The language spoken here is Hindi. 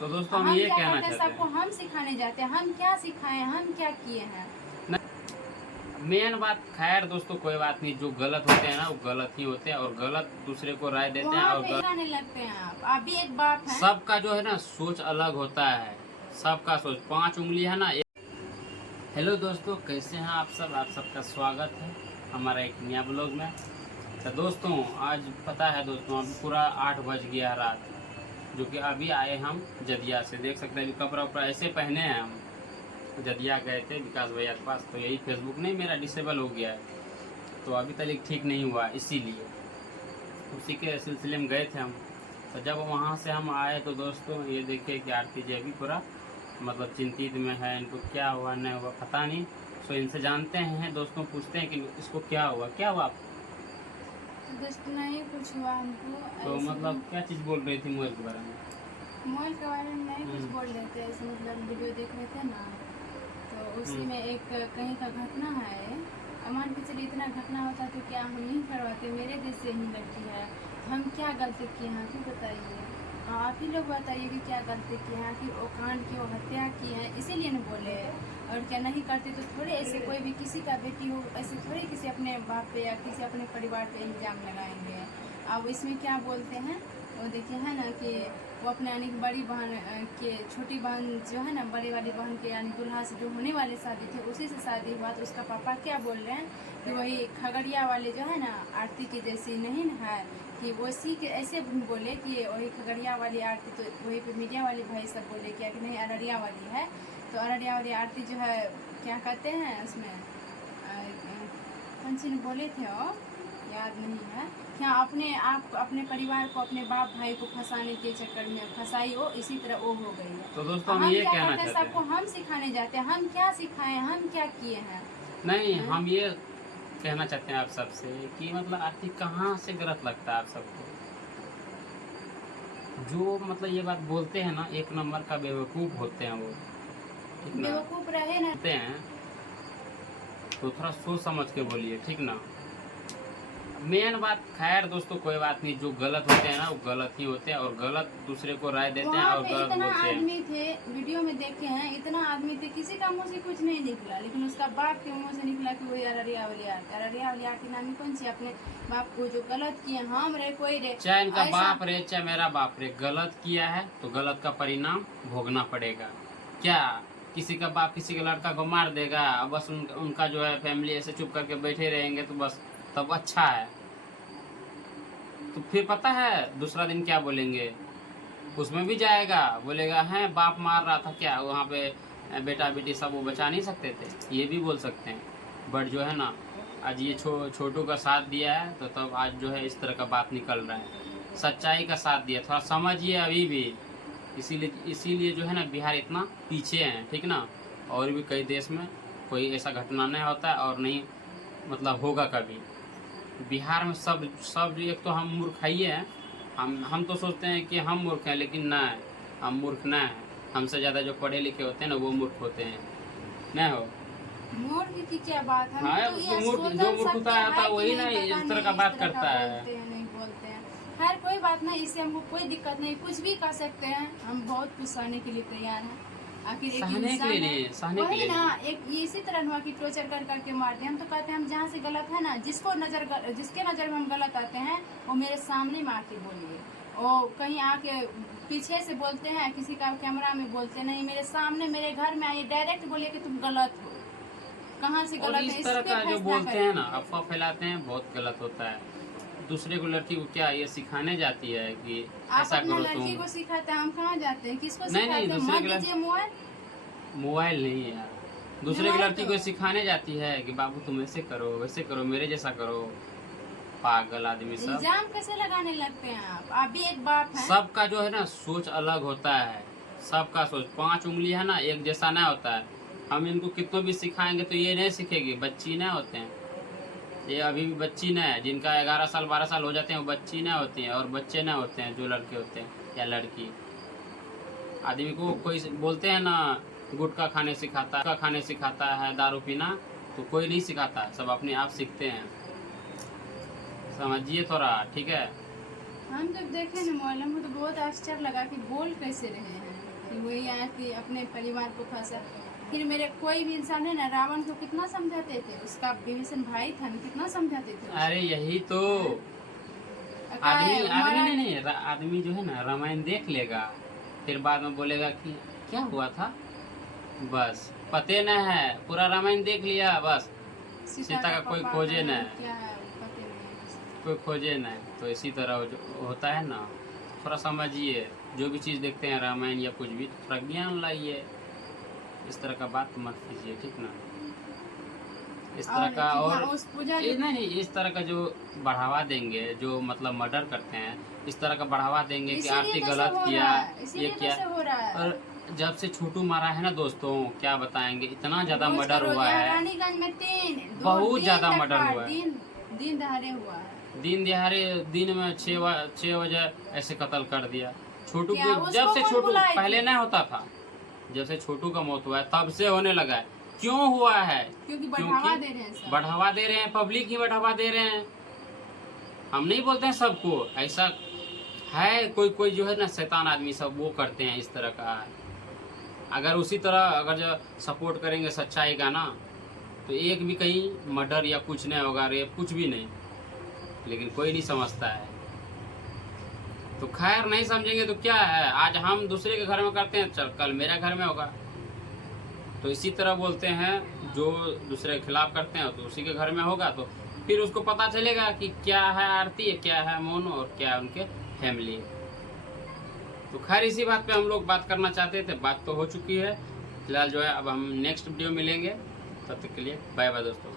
तो दोस्तों हम ये कहना चाहते सबको हैं, हम सिखाने जाते हैं, हम क्या सिखाए, हम क्या किए हैं। मेन बात, खैर दोस्तों कोई बात नहीं, जो गलत होते हैं ना वो गलत ही होते हैं और गलत दूसरे को राय देते हैं वहाँ और पे सिखाने लगते हैं। आप भी एक बाप हैं। सबका जो है ना सोच अलग होता है, सबका सोच 5 उंगली है ना। हेलो दोस्तों, कैसे हैं आप सब? आप सबका स्वागत है हमारा एक नया ब्लॉग में। तो दोस्तों आज पता है दोस्तों, अभी पूरा 8 बज गया रात, जो कि अभी आए हम जदिया से। देख सकते हैं कपड़ा उपड़ा ऐसे पहने हैं हम। जदिया गए थे विकास भैया के पास, तो यही फेसबुक नहीं मेरा डिसेबल हो गया है, तो अभी तक ठीक नहीं हुआ, इसीलिए उसी के सिलसिले में गए थे हम। तो जब वहाँ से हम आए तो दोस्तों ये देखे कि आरती जी अभी पूरा मतलब चिंतित में है, इनको क्या हुआ नहीं हुआ पता नहीं। सो इनसे जानते हैं दोस्तों, पूछते हैं कि इसको क्या हुआ, क्या हुआ आपको? दोस्त नहीं कुछ हुआ हमको। तो मतलब क्या चीज़ बोल रही थी मोबाइल के बारे में? मोबाइल के बारे में नहीं कुछ बोल रहे थे, ऐसे मतलब वीडियो देख रहे थे ना, तो उसी में एक कहीं का घटना है। मान के चलिए इतना घटना होता तो क्या हम नहीं करवाते, मेरे देश से ही लड़की है, हम क्या गलती किए हैं तो बताइए। आप ही लोग बताइए कि क्या गलती किए हैं, कि वो कांड की वो हत्या की है, इसीलिए न बोले। और क्या नहीं करते तो थोड़े ऐसे कोई भी किसी का बेटी हो ऐसे थोड़ी किसी अपने बाप पे या किसी अपने परिवार पे इल्ज़ाम लगाएंगे। अब इसमें क्या बोलते हैं, वो देखिए है ना कि वो अपने यानी कि बड़ी बहन के छोटी बहन जो है ना, बड़ी वाली बहन के यानी दूल्हा से जो होने वाले शादी थे उसी से शादी हुआ, तो उसका पापा क्या बोल रहे हैं कि वही खगड़िया वाले जो है ना आरती की जैसी नहीं ना है, कि वो सी के ऐसे बोले कि वही खगड़िया वाली आरती, तो वही पे मीडिया वाले भाई सब बोले क्या कि नहीं अररिया वाली है। तो अररिया वाली आरती जो है क्या कहते हैं उसमें कौन सी बोले थे वो याद नहीं है, क्या अपने आप अपने परिवार को अपने बाप भाई को फंसाने के चक्कर में फंसाई हो, इसी तरह वो हो गई है। तो दोस्तों हम ये क्या कहना करते हैं, चाहते सबको हैं, हम सिखाने जाते हैं, हम क्या सिखाए, हम क्या किए हैं। नहीं हम ये कहना चाहते हैं आप सबसे कि मतलब आरती कहाँ से गलत लगता है आप सबको? जो मतलब ये बात बोलते हैं ना, एक नंबर का बेवकूफ़ होते हैं वो, ठीक ना? बेवकूफ रहे ना। बोलते हैं तो थोड़ा सोच समझ के बोलिए, ठीक ना? मेन बात, खैर दोस्तों कोई बात नहीं, जो गलत होते हैं ना वो गलत ही होते हैं और गलत दूसरे को राय देते हैं वहाँ और पे गलत इतना बोलते हैं। आदमी थे, वीडियो में देखे हैं, इतना आदमी थे, किसी का मुंह से कुछ नहीं निकला, लेकिन उसका बाप के मुंह से निकला कि वही अररिया वाली आरती। अररिया वाली आरती नामी कौन सी, अपने बाप को जो गलत किए हम रे कोई रे, चाहे इनका ऐसा बाप रे चाहे मेरा बाप रे, गलत किया है तो गलत का परिणाम भोगना पड़ेगा। क्या किसी का बाप किसी के लड़का को मार देगा, बस उनका जो है फैमिली ऐसे चुप करके बैठे रहेंगे तो बस तब अच्छा है? तो फिर पता है दूसरा दिन क्या बोलेंगे, उसमें भी जाएगा बोलेगा है बाप मार रहा था, क्या वहाँ पे बेटा बेटी सब वो बचा नहीं सकते थे, ये भी बोल सकते हैं। बट जो है ना आज ये छोटू का साथ दिया है तो तब आज जो है इस तरह का बात निकल रहा है। सच्चाई का साथ दिया, थोड़ा समझिए अभी भी। इसीलिए जो है ना बिहार इतना पीछे है, ठीक ना? और भी कई देश में कोई ऐसा घटना नहीं होता है और नहीं मतलब होगा कभी। बिहार में सब सब एक तो हम मूर्ख ही हैं, हम तो सोचते हैं कि हम मूर्ख हैं, लेकिन ना है, हम मूर्ख ना है। हमसे ज़्यादा जो पढ़े लिखे होते हैं ना वो मूर्ख होते हैं, नहीं हो? मूर्ख की क्या बात है, हाँ, तो जो ये मूर्ख सोचल जो मूर्ख सकते होता हैं आता कि वही नहीं, ना पता इस तरह नहीं का इस बात तरह का करता है। बोलते हैं नहीं बोलते हैं। खैर कोई बात नहीं, इससे हमको कोई दिक्कत नहीं, कुछ भी कर सकते हैं, हम बहुत कुछ सहने के लिए तैयार हैं। आखिर एक सहने के इंसान लिए है, नहीं, सहने के वही लिए ना नहीं। एक ये इसी तरह हुआ कि टॉर्चर कर करके मारते हैं। हम तो कहते हैं हम जहाँ से गलत है ना, जिसके नज़र में हम गलत आते हैं वो मेरे सामने में आके बोलिए, और कहीं आके पीछे से बोलते हैं, किसी का कैमरा में बोलते नहीं, मेरे सामने मेरे घर में आइए, डायरेक्ट बोलिए कि तुम गलत हो, कहाँ से और गलत है इस इस तरह पे का जो फैसला बोलते हैं ना, करेंगे। अफवाह फैलाते हैं, बहुत गलत होता है। दूसरे को लड़की को क्या ये सिखाने जाती है कि आप ऐसा अपना करो लड़की तुम? को सिखाते हैं, हम कहाँ जाते हैं, किसको नहीं नहीं, सिखाते हैं, दूसरे मत की दीजिए मोबाइल। मोबाइल नहीं है यार, दूसरे की मोबाइल लड़की तो को सिखाने जाती है कि बाबू तुम ऐसे करो वैसे करो, मेरे जैसा करो। पागल आदमी सब। इल्जाम कैसे लगाने लगते हैं आप भी एक बाप हैं। सबका जो है ना सोच अलग होता है, सबका सोच 5 उंगली है ना एक जैसा नहीं होता है। हम इनको कितना भी सिखाएंगे तो ये नहीं सीखेगी, बच्ची नहीं होते हैं ये, अभी भी बच्ची नहीं है। जिनका 11 साल 12 साल हो जाते हैं वो बच्ची नहीं होती हैं, और बच्चे नहीं होते हैं जो लड़के होते हैं या लड़की। आदमी को कोई बोलते हैं ना गुटखा खाने सिखाता है, दारू पीना तो कोई नहीं सिखाता है, सब अपने आप सीखते हैं, समझिए थोड़ा, ठीक है? हम जब देखे ना मोबाइल, हमको तो बहुत आश्चर्य लगा कि बोल कैसे रहे हैं। कि वही आया कि अपने परिवार को फंसा। फिर मेरे कोई भी इंसान है ना, रावण को कितना समझाते थे, उसका विभीषण भाई था ना, कितना समझाते थे। अरे यही तो आदमी नहीं, आदमी जो है ना रामायण देख लेगा, फिर बाद में बोलेगा कि क्या हुआ था, बस पते न है, पूरा रामायण देख लिया, बस सीता का कोई खोजे न, क्या है पते नहीं। कोई खोजे न। तो इसी तरह जो होता है ना, थोड़ा समझिए, जो भी चीज़ देखते हैं रामायण या कुछ भी, थोड़ा ज्ञान लाइए। इस तरह का बात मत कीजिए, ठीक ना। इस तरह का और उस पूजा नहीं, इस तरह का जो बढ़ावा देंगे, जो मतलब मर्डर करते हैं, इस तरह का बढ़ावा देंगे कि आरती गलत किया, ये किया। और जब से छोटू मारा है ना दोस्तों, क्या बताएंगे, इतना ज्यादा मर्डर हुआ है, रानीगंज में 3 बहुत ज्यादा मर्डर हुआ है, दिन दहाड़े हुआ है, दिन दिहाड़े, दिन में 6 बजे ऐसे कत्ल कर दिया छोटू को। जब से छोटू, पहले नहीं होता था, जब से छोटू का मौत हुआ है तब से होने लगा है। क्यों हुआ है? क्योंकि बढ़ावा दे रहे हैं सब। बढ़ावा दे रहे हैं, पब्लिक ही बढ़ावा दे रहे हैं। हम नहीं बोलते हैं सबको, ऐसा है कोई जो है ना शैतान आदमी, सब वो करते हैं इस तरह का। अगर उसी तरह अगर जो सपोर्ट करेंगे सच्चाई का ना, तो एक भी कहीं मर्डर या कुछ नहीं होगा, रेप कुछ भी नहीं। लेकिन कोई नहीं समझता है, तो खैर नहीं समझेंगे तो क्या है, आज हम दूसरे के घर में करते हैं, चल कल मेरे घर में होगा। तो इसी तरह बोलते हैं, जो दूसरे के खिलाफ करते हैं तो उसी के घर में होगा, तो फिर उसको पता चलेगा कि क्या है आरती, क्या है मोनू और क्या है उनके फैमिली। तो खैर इसी बात पे हम लोग बात करना चाहते थे, बात तो हो चुकी है। फिलहाल जो है अब हम नेक्स्ट वीडियो मिलेंगे, तब तक के लिए बाय बाय दोस्तों।